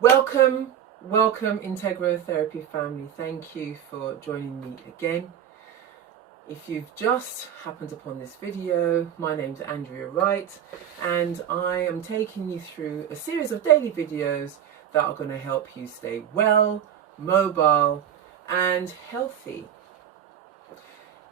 Welcome, welcome Integral Therapy family. Thank you for joining me again. If you've just happened upon this video, my name's Andrea Wright and I am taking you through a series of daily videos that are going to help you stay well, mobile and healthy.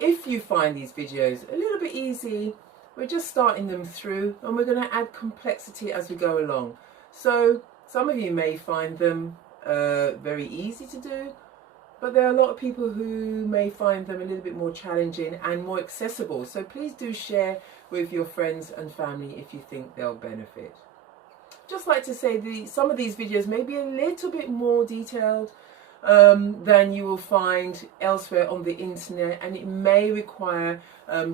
If you find these videos a little bit easy, we're just starting them through and we're going to add complexity as we go along. So some of you may find them very easy to do, but there are a lot of people who may find them a little bit more challenging and more accessible. So please do share with your friends and family if you think they'll benefit. Just like to say some of these videos may be a little bit more detailed than you will find elsewhere on the internet, and it may require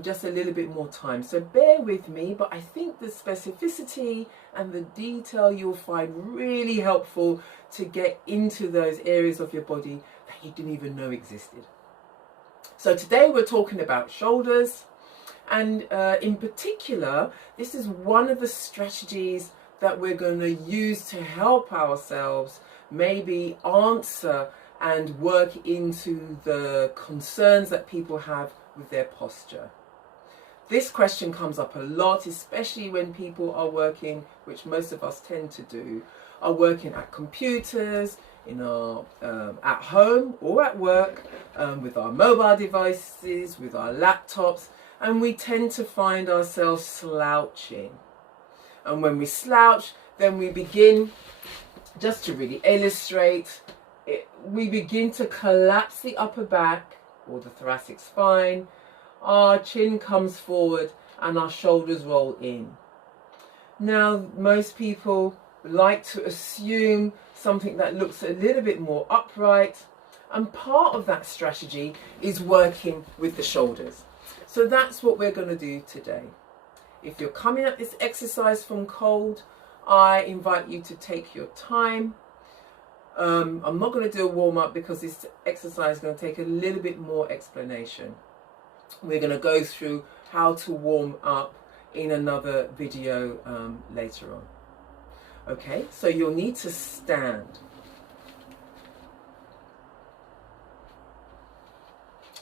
just a little bit more time, so bear with me, but I think the specificity and the detail you'll find really helpful to get into those areas of your body that you didn't even know existed. So today we're talking about shoulders, and in particular this is one of the strategies that we're going to use to help ourselves maybe answer and work into the concerns that people have with their posture. This question comes up a lot, especially when people are working, which most of us tend to do, are working at computers, in our at home or at work, with our mobile devices, with our laptops, and we tend to find ourselves slouching. And when we slouch, then we begin, just to really illustrate, we begin to collapse the upper back or the thoracic spine, our chin comes forward and our shoulders roll in. Now, most people like to assume something that looks a little bit more upright, and part of that strategy is working with the shoulders. So that's what we're going to do today. If you're coming at this exercise from cold, I invite you to take your time. I'm not going to do a warm-up because this exercise is going to take a little bit more explanation. We're going to go through how to warm up in another video later on. Okay, so you'll need to stand.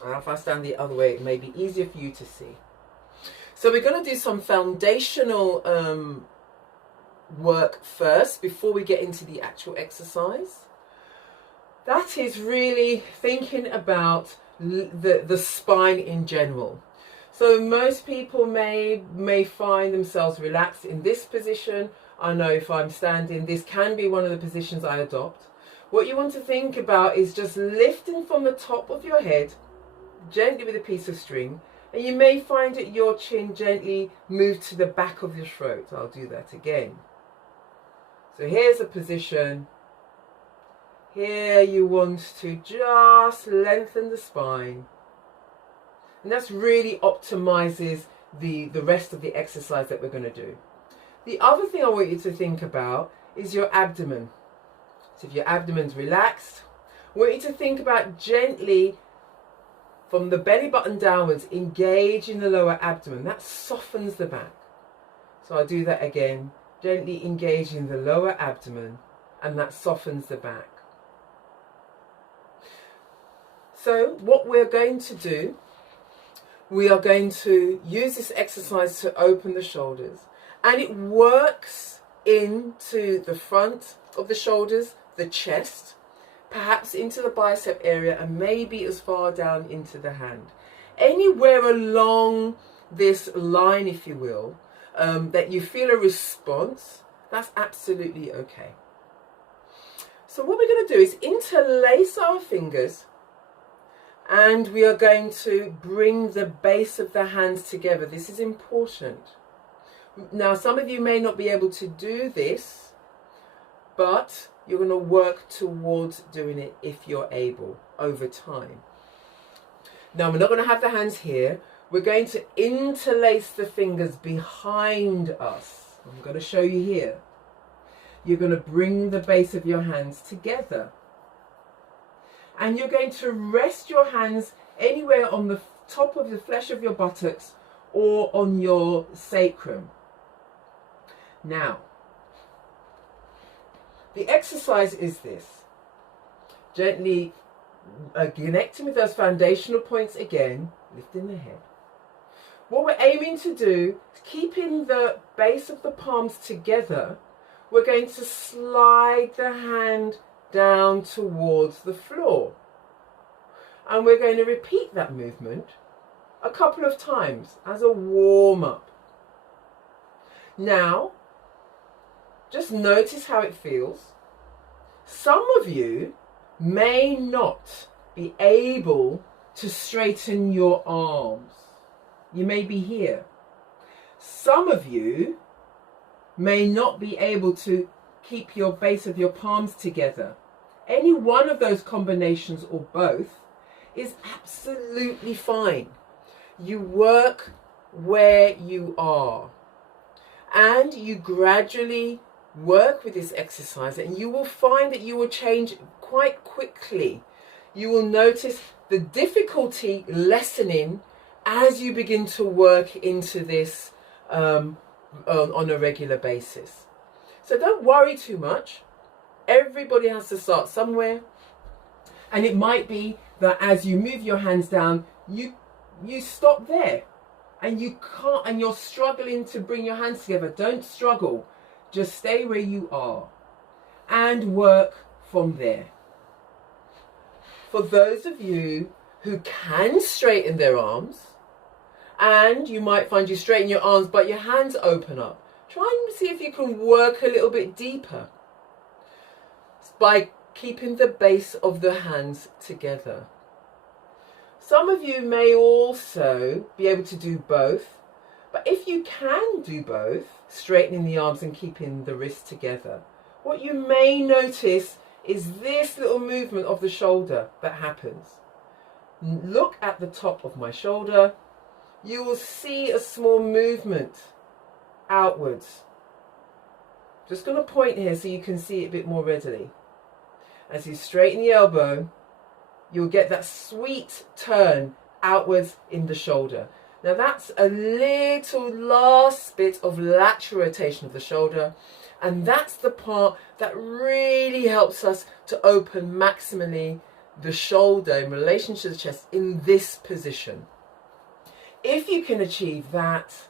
If I stand the other way, it may be easier for you to see. So we're going to do some foundational work first before we get into the actual exercise. That is really thinking about the spine in general. So most people may find themselves relaxed in this position. I know if I'm standing, this can be one of the positions I adopt. What you want to think about is just lifting from the top of your head, gently with a piece of string, and you may find that your chin gently move to the back of your throat. I'll do that again. So here's a position. Here you want to just lengthen the spine. And that's really optimizes the rest of the exercise that we're going to do. The other thing I want you to think about is your abdomen. So if your abdomen's relaxed, I want you to think about gently from the belly button downwards, engaging the lower abdomen. That softens the back. So I'll do that again. Gently engaging the lower abdomen, and that softens the back. So what we're going to do, we are going to use this exercise to open the shoulders. And it works into the front of the shoulders, the chest, perhaps into the bicep area, and maybe as far down into the hand. Anywhere along this line, if you will, that you feel a response, that's absolutely okay. So what we're going to do is interlace our fingers, and we are going to bring the base of the hands together. This is important. Now, some of you may not be able to do this, but you're going to work towards doing it if you're able over time. Now, we're not going to have the hands here. We're going to interlace the fingers behind us. I'm going to show you here. You're going to bring the base of your hands together. And you're going to rest your hands anywhere on the top of the flesh of your buttocks or on your sacrum. Now, The exercise is this. Gently connecting with those foundational points again, lifting the head. What we're aiming to do is keeping the base of the palms together. We're going to slide the hand down towards the floor. And we're going to repeat that movement a couple of times as a warm-up. Now, just notice how it feels. Some of you may not be able to straighten your arms. You may be here. Some of you may not be able to keep your base of your palms together. Any one of those combinations or both is absolutely fine. You work where you are and you gradually work with this exercise, and you will find that you will change quite quickly. You will notice the difficulty lessening as you begin to work into this on a regular basis. So don't worry too much. Everybody has to start somewhere, and it might be that as you move your hands down, you stop there and you can't, and you're struggling to bring your hands together. Don't struggle. Just stay where you are and work from there. For those of you who can straighten their arms, and you might find you straighten your arms but your hands open up, try and see if you can work a little bit deeper by keeping the base of the hands together. Some of you may also be able to do both, but if you can do both, straightening the arms and keeping the wrists together, what you may notice is this little movement of the shoulder that happens. Look at the top of my shoulder. You will see a small movement outwards. Just going to point here so you can see it a bit more readily. As you straighten the elbow, you'll get that sweet turn outwards in the shoulder. Now that's a little last bit of lateral rotation of the shoulder, and that's the part that really helps us to open maximally the shoulder in relation to the chest in this position. If you can achieve that,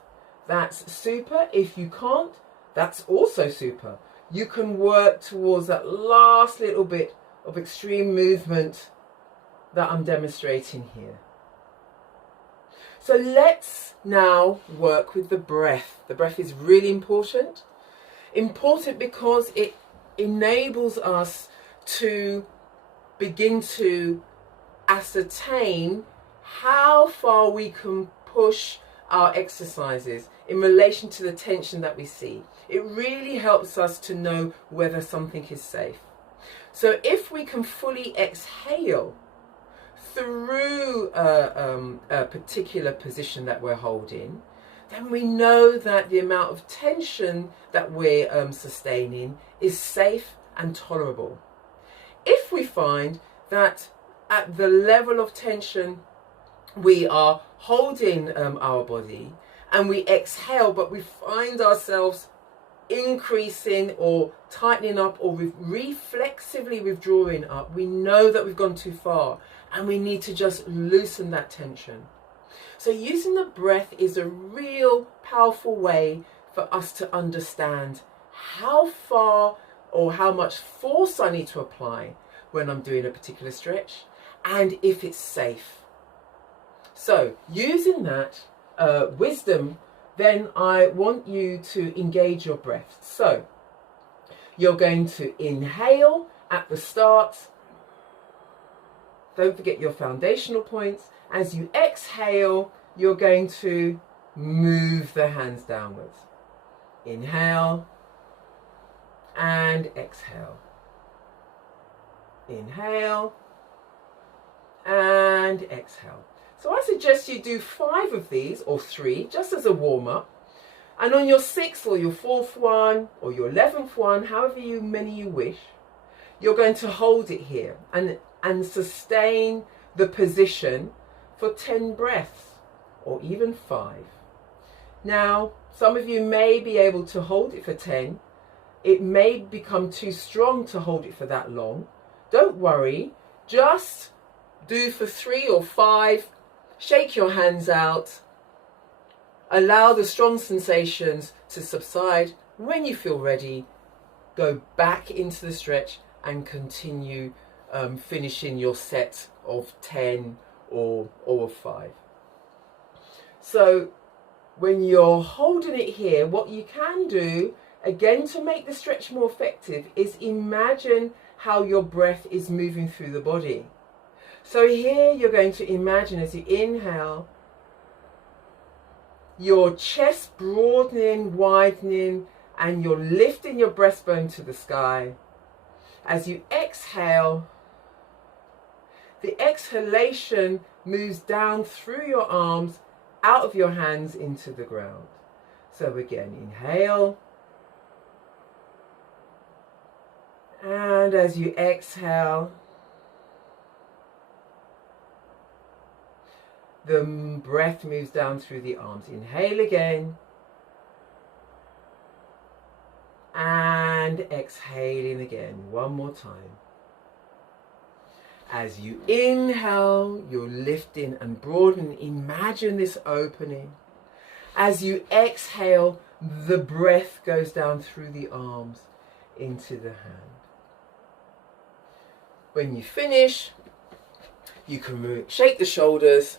that's super. If you can't, that's also super. You can work towards that last little bit of extreme movement that I'm demonstrating here. So let's now work with the breath. The breath is really important. Important because it enables us to begin to ascertain how far we can push our exercises in relation to the tension that we see. It really helps us to know whether something is safe. So if we can fully exhale through a particular position that we're holding, then we know that the amount of tension that we're sustaining is safe and tolerable. If we find that at the level of tension we are holding our body and we exhale, but we find ourselves increasing or tightening up or reflexively withdrawing up, we know that we've gone too far and we need to just loosen that tension. So using the breath is a real powerful way for us to understand how far or how much force I need to apply when I'm doing a particular stretch and if it's safe. So using that wisdom, then I want you to engage your breath. So you're going to inhale at the start. Don't forget your foundational points. As you exhale, you're going to move the hands downwards. Inhale and exhale. Inhale and exhale. So I suggest you do 5 of these, or 3, just as a warm-up. And on your 6th or your 4th one, or your 11th one, however many you wish, you're going to hold it here and sustain the position for 10 breaths, or even 5. Now, some of you may be able to hold it for 10, it may become too strong to hold it for that long. Don't worry, just do for 3 or 5, shake your hands out, allow the strong sensations to subside. When you feel ready, go back into the stretch and continue finishing your set of 10 or 5. So when you're holding it here, what you can do, again, to make the stretch more effective, is imagine how your breath is moving through the body. So here you're going to imagine, as you inhale, your chest broadening, widening, and you're lifting your breastbone to the sky. As you exhale, the exhalation moves down through your arms, out of your hands into the ground. So again, inhale. And as you exhale, the breath moves down through the arms. Inhale again. And exhaling again. One more time. As you inhale, you're lifting and broadening. Imagine this opening. As you exhale, the breath goes down through the arms into the hand. When you finish, you can shake the shoulders,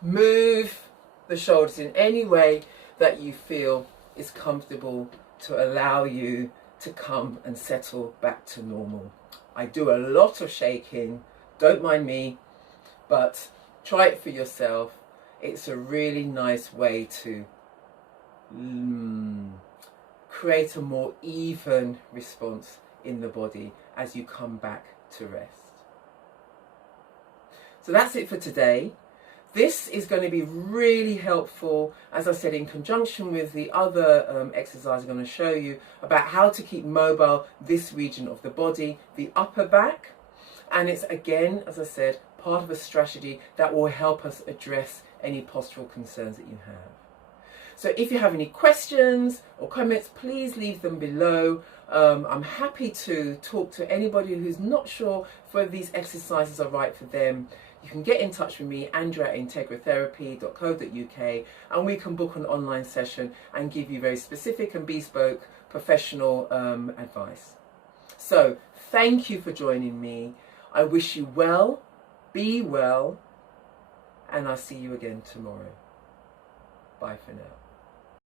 move the shoulders in any way that you feel is comfortable to allow you to come and settle back to normal. I do a lot of shaking, don't mind me, but try it for yourself. It's a really nice way to create a more even response in the body as you come back to rest. So that's it for today. This is going to be really helpful, as I said, in conjunction with the other exercise I'm going to show you about how to keep mobile this region of the body, the upper back. And it's, again, as I said, part of a strategy that will help us address any postural concerns that you have. So if you have any questions or comments, please leave them below. I'm happy to talk to anybody who's not sure whether these exercises are right for them. You can get in touch with me, andrea@integrotherapy.co.uk, and we can book an online session and give you very specific and bespoke professional advice. So thank you for joining me. I wish you well, be well, and I'll see you again tomorrow. Bye for now.